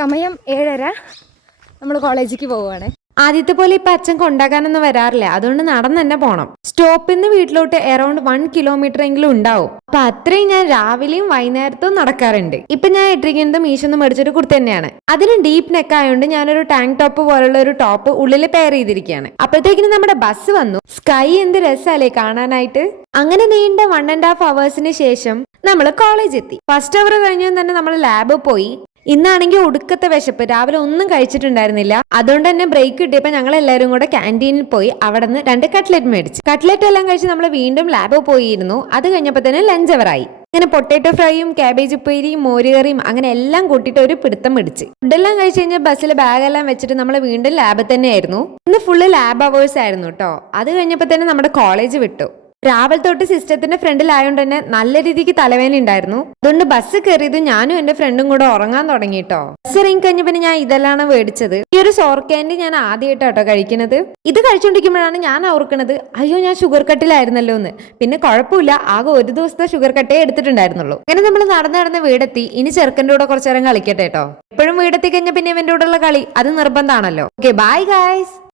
സമയം 7:30. നമ്മൾ കോളേജിലേക്ക് പോവുകയാണ്. ആദ്യത്തെ പോലെ ഇപ്പൊ അച്ഛൻ കൊണ്ടാക്കാനൊന്നും വരാറില്ല, അതുകൊണ്ട് നടന്ന് തന്നെ പോണം. സ്റ്റോപ്പിൽ നിന്ന് വീട്ടിലോട്ട് അറൌണ്ട് 1 കിലോമീറ്റർ എങ്കിലും ഉണ്ടാവും. അപ്പൊ അത്രയും ഞാൻ രാവിലെയും വൈകുന്നേരത്തും നടക്കാറുണ്ട്. ഇപ്പൊ ഞാൻ ഇട്ടിരിക്കുന്നത് മീശൊന്ന് മേടിച്ചൊരു കുർത്ത തന്നെയാണ്. അതിന് ഡീപ്പ് നെക്ക് ആയതുകൊണ്ട് ഞാനൊരു ടാങ്ക് ടോപ്പ് പോലുള്ള ഒരു ടോപ്പ് ഉള്ളിൽ പെയർ ചെയ്തിരിക്കുകയാണ്. അപ്പോഴത്തേക്കിനും നമ്മുടെ ബസ് വന്നു. സ്കൈ എന്ത് രസമല്ലേ കാണാനായിട്ട്. അങ്ങനെ നീണ്ട 1.5 hours ശേഷം നമ്മൾ കോളേജ് എത്തി. ഫസ്റ്റ് അവർ കഴിഞ്ഞു തന്നെ നമ്മൾ ലാബിൽ പോയി. ഇന്നാണെങ്കിൽ ഒടുക്കത്തെ വിശപ്പ്, രാവിലെ ഒന്നും കഴിച്ചിട്ടുണ്ടായിരുന്നില്ല. അതുകൊണ്ട് തന്നെ ബ്രേക്ക് കിട്ടിയപ്പോൾ ഞങ്ങൾ എല്ലാവരും കൂടെ ക്യാൻറ്റീനിൽ പോയി അവിടെ നിന്ന് 2 കട്ട്ലറ്റ് മേടിച്ചു. കട്ട്ലറ്റ് എല്ലാം കഴിച്ച് നമ്മൾ വീണ്ടും ലാബിൽ പോയിരുന്നു. അത് കഴിഞ്ഞപ്പോൾ തന്നെ ലഞ്ച് അവറായി. അങ്ങനെ പൊട്ടാറ്റോ ഫ്രൈയും ക്യാബേജ് ഉപ്പേരിയും മോരുകറിയും അങ്ങനെ എല്ലാം കൂട്ടിയിട്ട് ഒരു പിടുത്തം പിടിച്ച് ഫുഡെല്ലാം കഴിച്ച് കഴിഞ്ഞാൽ ബസ്സിൽ ബാഗെല്ലാം വെച്ചിട്ട് നമ്മൾ വീണ്ടും ലാബിൽ തന്നെയായിരുന്നു. ഇന്ന് ഫുള്ള് ലാബ് അവേഴ്സ് ആയിരുന്നു കേട്ടോ. അത് കഴിഞ്ഞപ്പോൾ തന്നെ നമ്മുടെ കോളേജ് വിട്ടു. രാവിലെ തൊട്ട് സിസ്റ്റത്തിന്റെ ഫ്രണ്ടിലായോണ്ട് തന്നെ നല്ല രീതിക്ക് തലവേദന ഉണ്ടായിരുന്നു. അതുകൊണ്ട് ബസ് കയറിയത് ഞാനും എന്റെ ഫ്രണ്ടും കൂടെ ഉറങ്ങാൻ തുടങ്ങിട്ടോ. ബസ് ഇറങ്ങി കഴിഞ്ഞ പിന്നെ ഞാൻ ഇതെല്ലാം മേടിച്ചത്. ഈ ഒരു സോർ ക്യാൻഡി ഞാൻ ആദ്യമായിട്ടോ കഴിക്കുന്നത്. ഇത് കഴിച്ചോണ്ടിരിക്കുമ്പോഴാണ് ഞാൻ ഓർക്കുന്നത്, അയ്യോ ഞാൻ ഷുഗർ കട്ടിലായിരുന്നല്ലോ എന്ന്. പിന്നെ കുഴപ്പമില്ല, ആകെ ഒരു ദിവസത്തെ ഷുഗർ കട്ടേ എടുത്തിട്ടുണ്ടായിരുന്നുള്ളൂ. അങ്ങനെ നമ്മൾ നടന്ന് വീടെത്തി. ഇനി ചെറുക്കൻ്റെ കൂടെ കുറച്ചു നേരം കളിക്കട്ടെ കേട്ടോ. എപ്പോഴും വീടെത്തി കഴിഞ്ഞാൽ പിന്നെ ഇവന്റെ കൂടെ ഉള്ള കളി അത് നിർബന്ധമാണല്ലോ. Okay, bye guys.